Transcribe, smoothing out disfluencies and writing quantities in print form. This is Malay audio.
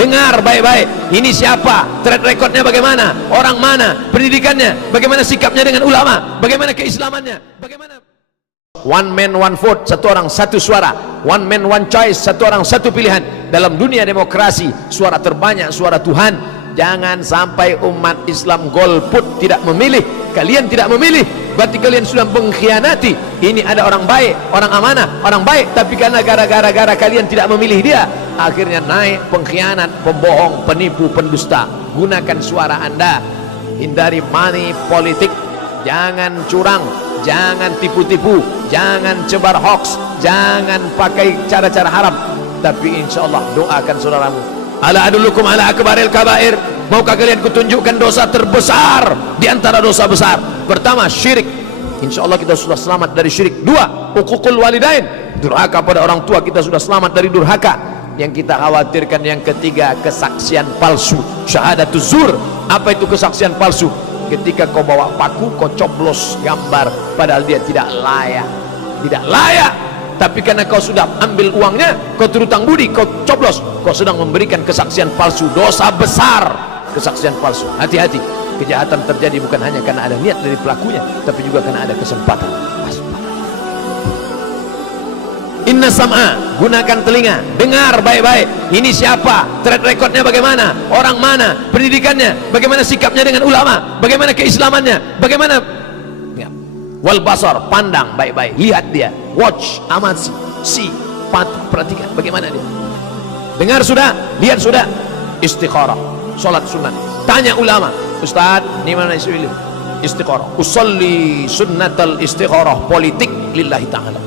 dengar baik-baik. Ini siapa, track recordnya bagaimana, orang mana, pendidikannya, bagaimana sikapnya dengan ulama, bagaimana keislamannya, bagaimana. One man one vote, satu orang satu suara. One man one choice, satu orang satu pilihan. Dalam dunia demokrasi, suara terbanyak suara Tuhan. Jangan sampai umat Islam golput, tidak memilih. Kalian tidak memilih, berarti kalian sudah mengkhianati. Ini ada orang baik, orang amanah, orang baik, tapi karena gara-gara kalian tidak memilih dia, akhirnya naik pengkhianat, pembohong, penipu, pendusta. Gunakan suara Anda. Hindari money politik. Jangan curang, jangan tipu-tipu, jangan cebar hoax, jangan pakai cara-cara haram. Tapi insya Allah doakan saudaramu. Ala adullukum ala akbaril kabair. Maukah kalian kutunjukkan dosa terbesar di antara dosa besar? Pertama, syirik. Insya Allah kita sudah selamat dari syirik. Dua, uququl walidain. Durhaka pada orang tua, kita sudah selamat dari durhaka. Yang kita khawatirkan yang ketiga, kesaksian palsu, syahadatuz zur. Apa itu kesaksian palsu? Ketika kau bawa paku, kau coblos gambar padahal dia tidak layak. Tidak layak. Tapi karena kau sudah ambil uangnya, kau terutang budi, kau coblos, kau sedang memberikan kesaksian palsu. Dosa besar, kesaksian palsu. Hati-hati, kejahatan terjadi bukan hanya karena ada niat dari pelakunya, tapi juga karena ada kesempatan. Inna sam'a, gunakan telinga, dengar baik-baik. Ini siapa, track recordnya bagaimana, orang mana, pendidikannya, bagaimana sikapnya dengan ulama, bagaimana keislamannya, bagaimana. Wal basar, pandang baik-baik, lihat dia, watch, amati, see, perhatikan bagaimana dia. Dengar sudah, lihat sudah. Istikharah, salat sunat. Tanya ulama, Ustaz, ini mana isu ini? Istikharah. Usolli sunnatal istikharah, politik lillahi ta'ala.